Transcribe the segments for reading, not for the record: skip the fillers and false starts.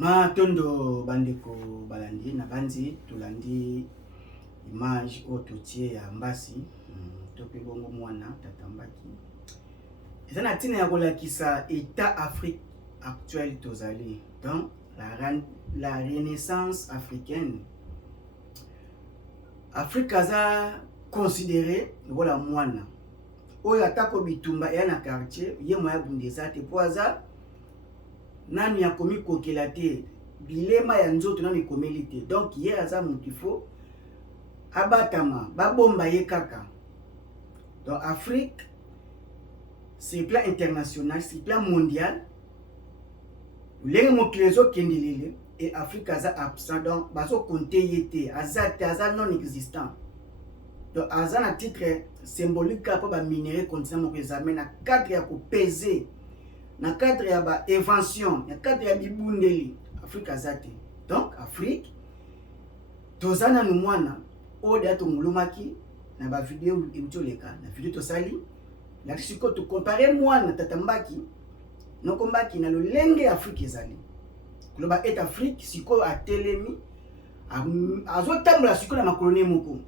Ma tondo bandeko balandi na bandi tulandi image ototie ya mbasi tope bongo mwana tatambaki eza na tina ya kolakisa état Afrique actuelle tozali donc la renaissance africaine. Afrique aza considéré voilà mwana oyo atako bitumba ya na quartier ye moya bundeza te po aza nani ya komi kokela te bilema ya nzoto nani komeli te donc ye aza mutifo abatama babomba ye kaka. Donc Afrique c'est plan international, c'est plan mondial. Lenge moklezo kendelele et Afrique aza absent donc baso compter yete aza non existant. Donc aza na titre symbolique pour ba minerai continent moko examen na cadre ya ko peser na cadre ya ba invention na cadre ya bibundeli Afrique azate. Donc Afrique tozana no mwana oda to mulumaki na ba vidéo ebutoleka na vidéo to sali la siko to comparer mwana tatambaki no kombaki na lolenge Afrique ezali kuloba et Afrique siko atelemi azotambola siko na makolonie moko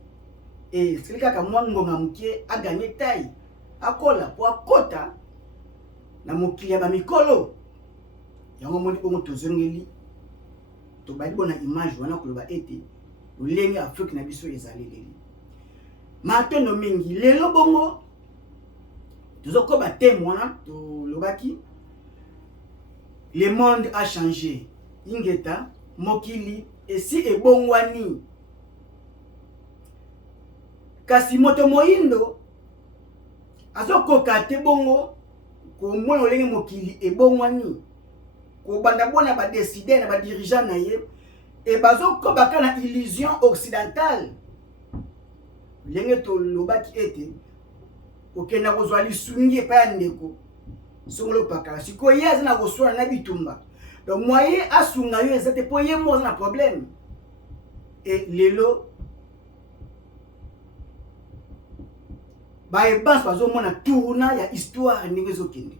et c'est kaka mwango ngamukie a gagné taille akola po akota na mokili ya ba mikolo yango moni bongo tozongeli to bali bona image wana kuloba ete lolenge Afrique na biso ezali leli matono mingi lelo bongo tozokoba témoin to lobaki le monde a changé ingeta mokili esi ebongwani kasi moto moindo azokoka te bongo ko mona olenge mokili ebongwani ko banda bona ba décider na ba dirigeant na ye e bazokoba kana illusion occidentale lenge to lobaki ete okenda kozwa lisungi pa ya ndeko songolo pakala siko ye azana koswana na bitumba donc moye asunga yo ezate po ye mo na problème et lelo ba ebans bazo mona tourna ya histoire ndenge zokende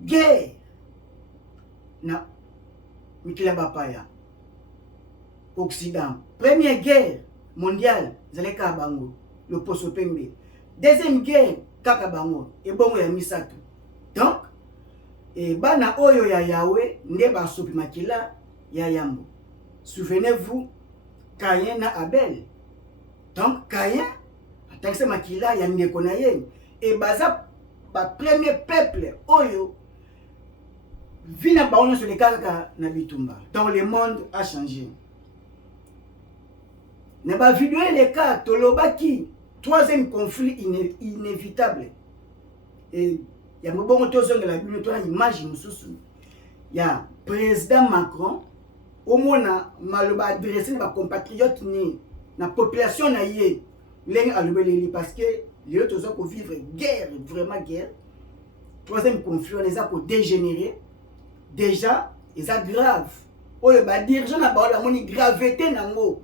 guerre na mikila bapaya Occident. Première guerre mondiale zaleka bango le poso pembe. Deuxième guerre kaka bango e bongo ya misato. Donc et bana oyo ya Yahweh nde ba sopi makila ya yambo. Souvenez-vous Caïn na Abel. Donc Caïn atakisa makila ya ndeko na ye et baza ba premier peuple oyo vina baona sur les kaka na bitumba. Donc le monde a changé. Ne ba vidéo les cas tolobaki troisième conflit inévitable et ya mbongo tozonga la bible to na image mususu ya président Macron au mona maloba adressé ba compatriotes ni na population na ye leng alobeleli parce que les autres ont vivre guerre vraiment guerre troisième conflit on les a pour dégénérer déjà ils a grave o le ba dirigeant na ba la moni gravité nango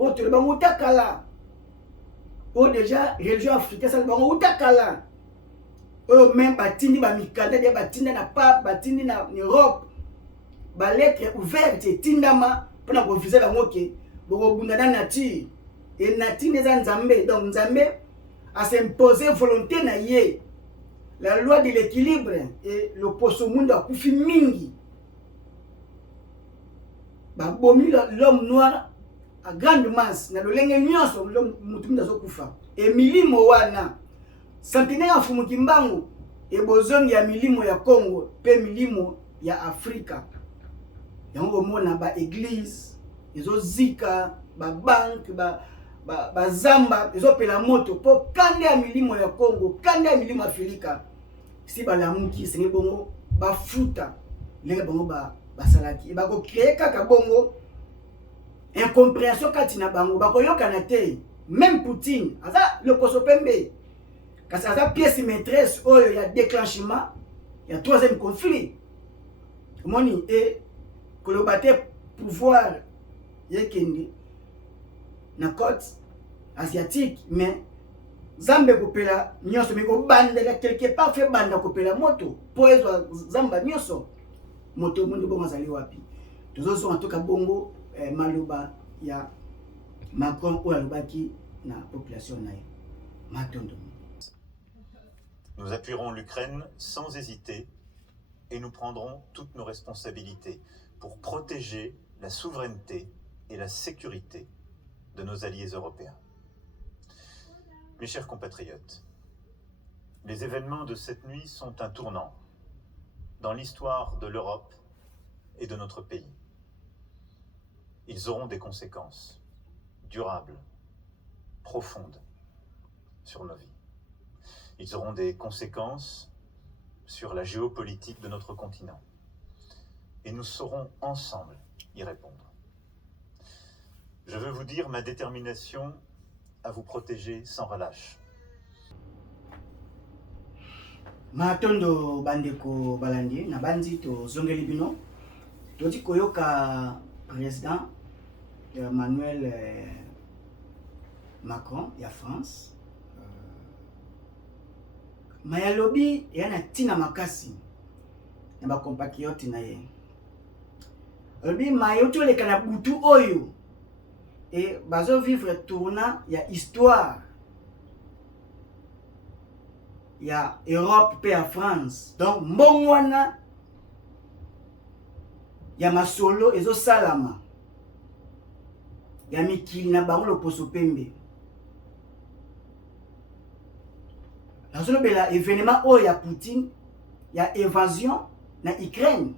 o te le bango takala o déjà religion africaine ça le bango takala o même batindi ba mikanda de batinda na pape batindi na Europe ba lettre ouverte tindama pona ko viser bango ke boko bunda na nature et nature les nzambe donc nzambe a s'imposer volonté na ye la loi de l'équilibre et le poso mundo akufi mingi ba bomi l'homme noir a grande masse na lolenge nyonso mutu ndazo kufa e milimo wana centenaire ya fumu kimbangu e bozongi ya milimo ya Congo pe milimo ya Afrika yango mona ba église ezo zika ba banque ba zamba ezo pela moto po kande ya milimo ya Congo kande ya milimo ya Afrika si balamuki sengi bongo ba futa lenge bongo ba salaki ba ko créer kaka bongo incompréhension kati na bango bakoyokana te même Poutine aza le poso pembe kasi aza pièce maîtresse oyo ya déclenchement ya troisième conflit moni et koloba te pouvoir yekende na côte asiatique mais Zambe kopela nyonso miko banda quelque part fait banda kopela moto po ezwa zamba nyonso moto mundi bongo azali wapi. Tozo en tout cas bongo maloba ya Macron ou alobaki na population naye matondo. Nous appuierons l'Ukraine sans hésiter et nous prendrons toutes nos responsabilités pour protéger la souveraineté et la sécurité de nos alliés européens. Mes chers compatriotes, les événements de cette nuit sont un tournant dans l'histoire de l'Europe et de notre pays. Ils auront des conséquences durables, profondes sur nos vies. Ils auront des conséquences sur la géopolitique de notre continent. Et nous saurons ensemble y répondre. Je veux vous dire ma détermination à vous protéger sans relâche. Matondo bandeko balandi na banzi to zongeli bino toti koyoka président Emmanuel Macron ya France mayalobi yana tina makasi na ba compatriote na ye lobi mayoto le kana butu oyo et bazo vivre tournant ya histoire ya Europe pe ya France. Donc mbongwana ya masolo ezo salama ya mikili na bango loposo pembe. Nazolo bela événement oyo ya Poutine ya évasion na Ukraine.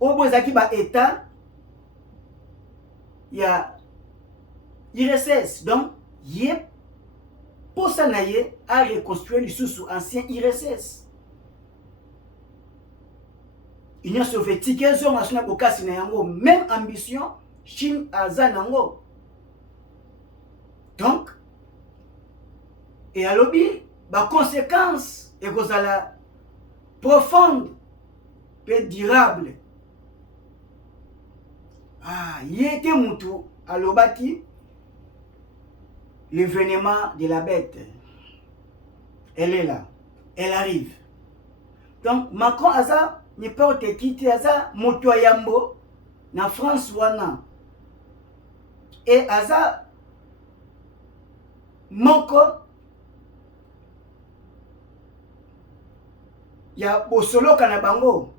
Obo ezaki ba état ya IRSS. Donc yé pour ça naye a reconstruire lisusu ancien IRSS. Union soviétique ezo masuna bokasi na yango même ambition Chine aza nango. Donc et alobi ba conséquence et kozala profonde pe durable. Ah, yete mutu alobaki l'événement de la bête. Elle est là. Elle arrive. Donc, Macron aza, n'importe qui, aza, motoyambo, na France wana. Et aza, moko, ya bosolo kanabango.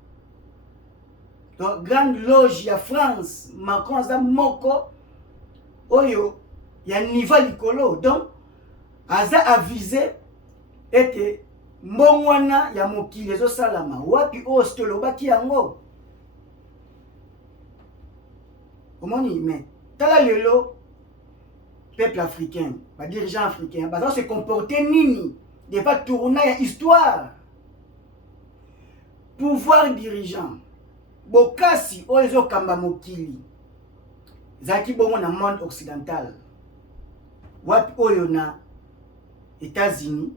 Donc, grande loge ya France, Macron aza moko, oyo, ya niveau likolo. Donc aza avisé ete mbongwana ya mokili ezo salama wapi o stolobaki yango omoni. Mais tala lelo peuple africain, ba dirigeant africain baza se comporter nini de pas tourner ya histoire. Pouvoir dirigeant bokasi o ezo kamba mokili zaki bongo na monde occidental. Wapi oyo na États-Unis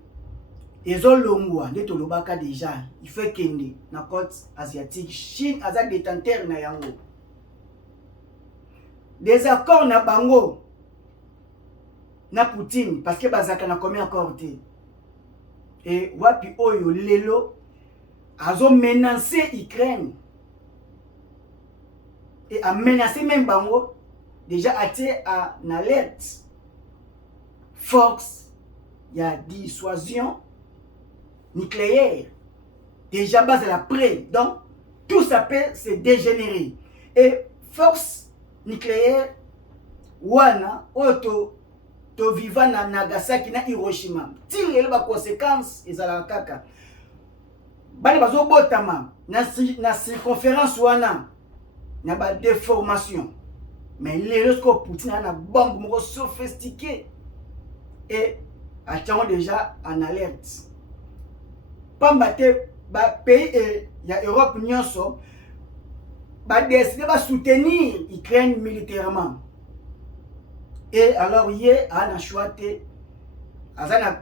ezolongwa nde tolobaka déjà il fait kende na côte asiatique. Chine aza détenteur na yango. Des accords na bango na Poutine parce que bazaka na combien accord te. Et wapi oyo lelo azo menacer Ukraine et a menacé même bango déjà attiré à alerte. Force, il y a dissuasion nucléaire. Déjà base à la près. Donc, tout ça peut se dégénérer. Et force nucléaire, wana, oto, to vivant na Nagasaki na Hiroshima. Tire les conséquences, et ça la kaka. Bani bazo botama, na circonférence wana, na ba déformation. Mais les gens Poutine a une bombe sophistiquée. Et attendons déjà en alerte. Pambate ba pays et ya Europe nyonso ba décider ba soutenir Ukraine militairement. Et alors hier a na choité azana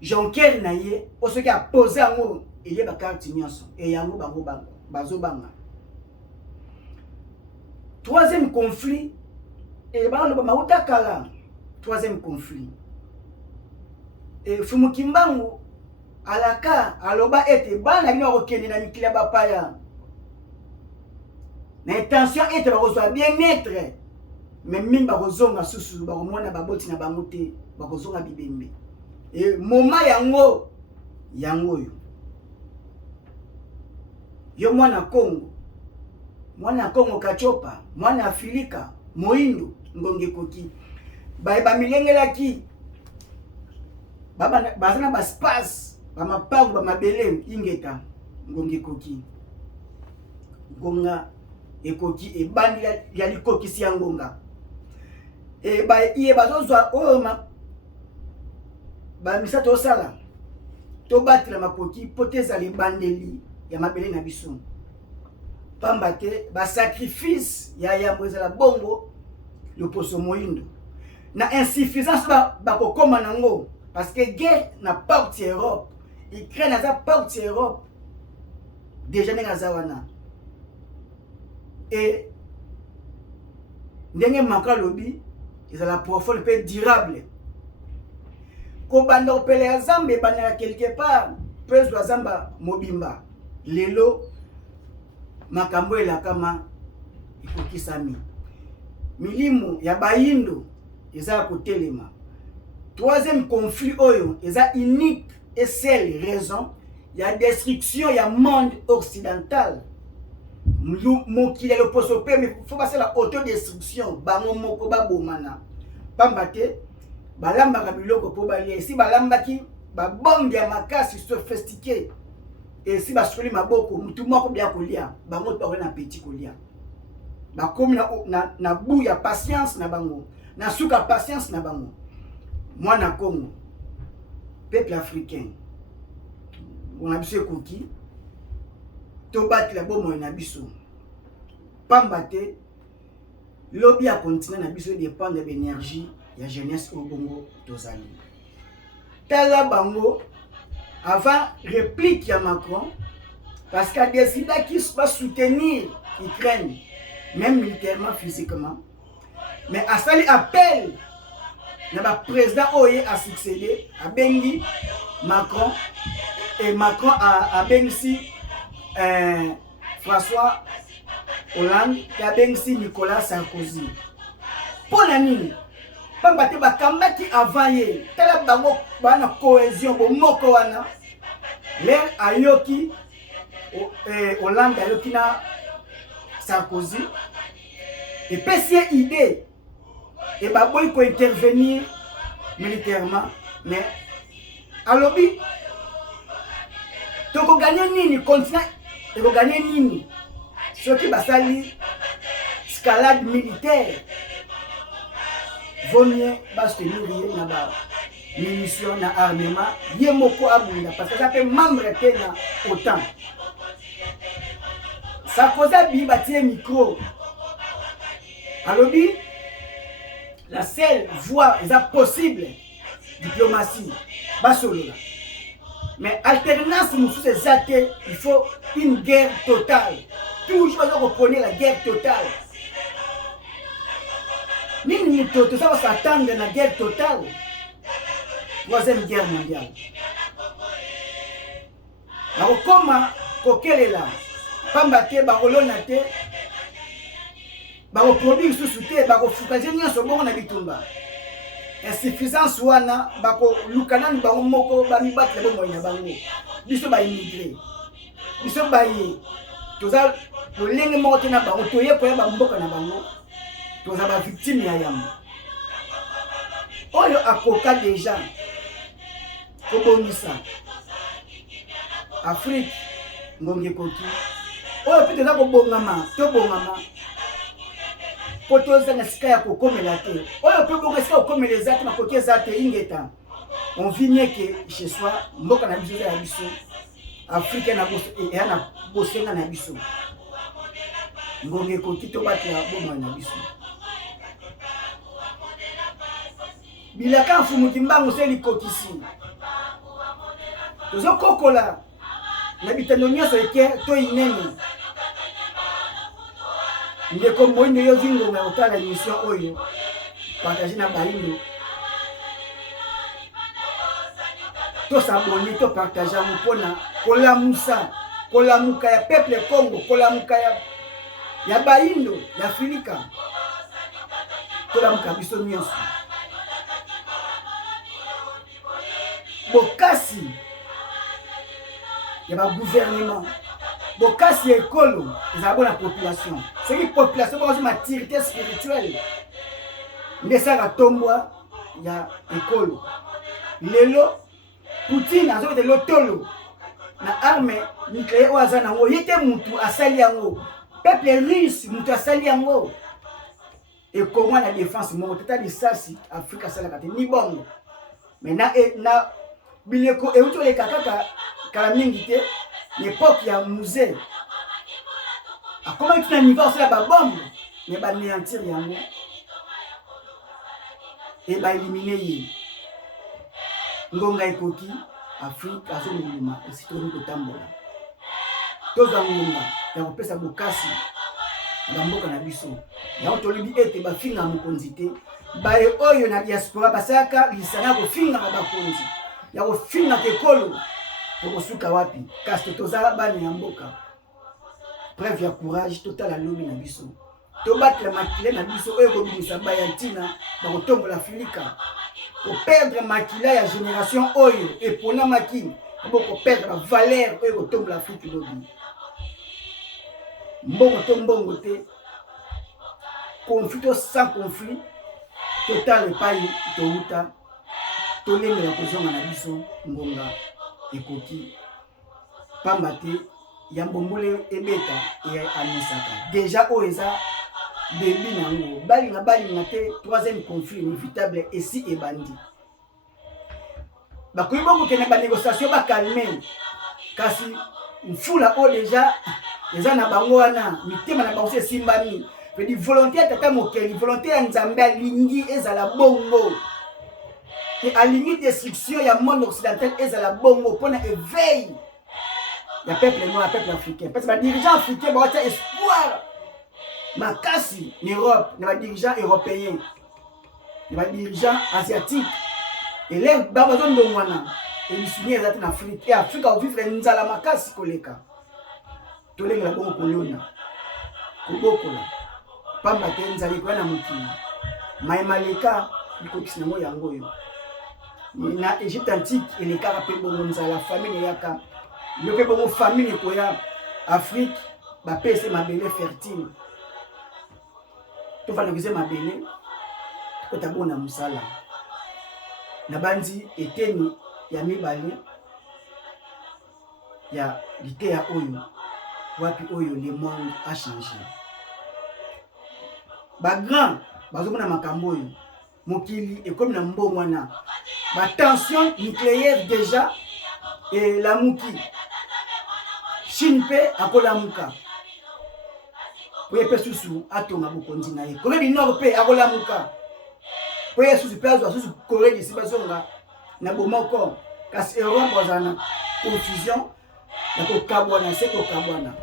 Jonker na ye o ce qui a posé en il y a ba carte nyonso et yango bango bazo banga. Troisième conflit et ba lo ba mauta kala. Troisième conflit. Fumu Kimbangu alaka aloba ete bana bino bakokende na mikili ya bapaya na intention ete bakozwa bien-être, mais mingi bakozonga susu bakomona baboti na bango te, bakozonga bibembe. E moma yango yo yo mwana Kongo Kachopa, mwana Afilika Moindo Ngonge Koki ba milengelaki bazana ba space ba mapango ba mabele ingeta Ngonge Koki Ngonga ekoki ebandi ya likokisi ya ngonga iye bazozwa oyo ba misato osala to batela makoki poteza libandeli ya mabele na biso pamba te ba sacrifice ya yambo ezala bongo loposo moyindo na insuffisance bakokoma nango parce que guerre na partie Europe, Ukraine aza partie Europe déjà ndenge aza wana et ndenge manka lobi ezala profonde pe durable kobanda opele ya Zamba ebandaka quelque part peso ya Zamba mobimba lelo makambo elakama ekokisami milimu ya bayindo eza kotelema. Troisième conflit oyo eza unique et seule raison ya destruction ya monde occidental. Mokili loposo pe mais faut passer la autodestruction bango moko babomana pamba te balambaka biloko po balia si balambaki babombe ya makasi sophistiqué et si basoli maboko mutu moko bia kolia bango to na petit kolia bakomi na bu ya patience na bango na suka patience na bango. Mwana Congo peuple africain on a biso koki to battre la bombe na biso pamba te lobby a continuer na biso dépend de l'énergie ya jeunesse au Bongo tozali tala bango avant réplique ya Macron parce qu'a décidé qu'il va soutenir Ukraine même militairement physiquement mais a sali appel na ba président oye a succédé a bengi Macron et Macron a bengi François Hollande ya bengi Nicolas Sarkozy pour la nini pamba te bakambaki avant ye tala bango bana cohésion bo moko wana l'air ayoki Hollande ayoki na Sarkozy et pesi idée et baboy ko intervenir militairement mais alobi toko gagner nini continent et ko gagner nini ceux qui basali escalade militaire vaut mieux parce que nous na ba munitions na armement yemoko abunda parce que ça fait membre tena autant ça cause bi batie micro alobi la seule voie est possible diplomatie basolola mais alternance nous sous ces athées il faut une guerre totale toujours reprendre la guerre totale nini toto ça va s'attendre na guerre totale troisième guerre mondiale na okoma kokelela pamba te bakolona te bakoproduire susu te bakofukaje nyonso bongo na bitumba insuffisance wana bakoluka nani bango moko bamibatela bomoi na bango biso baimigre biso baye toza lolenge moko te na bango toye koya bamboka na bango toza bavictime ya yambo oyo akoka deja kobongisa Afrique ngonge koki oyo pe toza kobongama tobongama po tozanga sika ya kokomela te oyo pe bongo sika kokomela eza te makoki eza te ingeta on vit mieux que chez soi mboka na biso ya biso Afrique na bosenga na biso ngonge koki tobatela bomoi na biso bilaka mfumu Kimbangu se likokisi tozokokola na bitando nyonso eke to inene ndeko moyindo yo zingo na otala émission oyo partager na baindo to s'abonner, to partager mpona kolamusa, kolamuka ya peuple Congo, kolamuka ya baindo, ya Afrika. Kolamuka biso nyonso. Bokasi ya ba gouvernement, bokasi ya ekolo, ezala la population. C'est une population pour une maturité spirituelle. Ndesaka tombwa ya ekolo. Lelo Poutine azo de lotolo na arme nucléaire oaza nango yete mutu asali yango. Peuple russe mutu asali yango. Et comment la défense mon tata lisasi Afrika sala kate ni bongo. Mais na bileko e uto le kakaka kala mingi te l'époque ya musée. A comment tu na niveau sur la bombe mais ba néantir yango. Et ba éliminer yi. Ngonga ekoki Afrika azo muluma esitoni kotambola. Toza ngonga ya kopesa bokasi na mboka na biso. Ya otolibi ete bafinga mokonzi te. Bae oyo na diaspora basaka lisana kofinga na bakonzi. Ya kofinga tekolo tokosuka wapi? Kasi tozala bana ya mboka. Preuve ya courage total alobi na biso. Tobattre makile na biso oyo kobimisa bayantina bakotombola Afrika. Pour perdre makila ya génération oyo et pour na makine pour perdre la valeur oyo tombe l'Afrique lobi mbongo te conflit sans conflit total epai touta tolemela kozonga na biso ngonga ekoki pamba te ya mbombole ebeta e anisaka déjà oyo eza Debi nango balinga te troisième conflit inévitable ici et bandi. Bakoyi bongo kena ba négociation ba calmer kasi mfula o déjà na bango wana mitema na bango simbani pe di volonté tata mokeli volonté ya Nzambe alingi ezala bongo et alingi destruction ya monde occidental ezala bongo pona éveil ya peuple noir peuple africain parce que ba dirigeants africains ba ta espoir makasi en Europe, les dirigeants européens, les dirigeants asiatiques, et les babazons de Mwana, et les soumis en Afrique, et Afrique a vivre nzala makasi koleka. Toleng la bongo kolona, kobokola, pamba te nzali kwa na mukili, maimaleka, likokisi nango yango yo. Na Égypte antique, et les carapé bongo nzala, famille yaka, le pe bongo famille koya, Afrique, ba pese mabele fertile. To valoriser mabele otabona musala na bandi eteni ya mibale ya liteya oyo wapi oyo le monde a changé ba grand bazomona makambo oyo mokili ekomi na mbongo wana ba tension nucléaire déjà et la muki Chine pe akolamuka Poye pesusu atonga bokonzi na ye. Corée du Nord pe akolamuka. Poye susu pe azwa susu Corée du Sibazonga na bomoko kasi Europe bazana confusion ya kokabwana se kokabwana.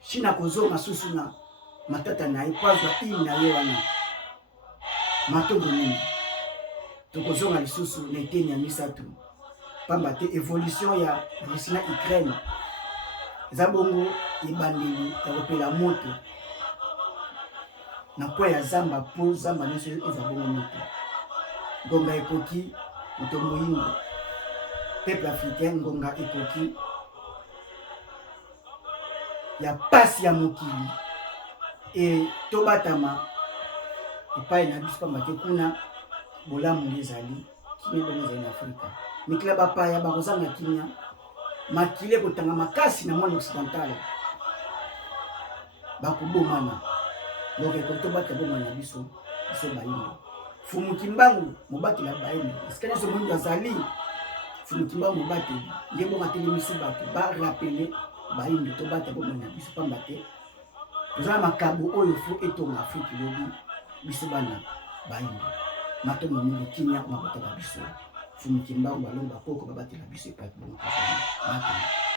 China kozonga susu na matata na ye kwazwa ili na ye wana. Matondo mingi. Tokozonga lisusu na eteni ya misatu. Pamba te évolution ya Russie na Ukraine. Zabongo ibandeli ya kopela moto na kwa ya zamba po zamba nyonso ezabongo moto ngonga ekoki moto moyindo peuple africain ngonga ekoki ya pasi ya mokili e tobatama epai na biso pamba te kuna bolamu ezali kimia bongo ezali na Afrika mikila bapaya bakozanga kimia makile kotanga makasi na monde occidental bakubomana donc ekoto bata bomana biso bayindo fumu kimbangu mobati la bayindo esikanya so mundu azali fumu kimbangu mobati ndebo mateli misu bato ba rappeler bayindo to bata bomana biso pamba te tozala makabo oyo fo etonga Afrique lobi biso bana bayindo matomo mingi kinya mabota ba biso fumu kimbangu balonga koko babati la biso epai bongo mata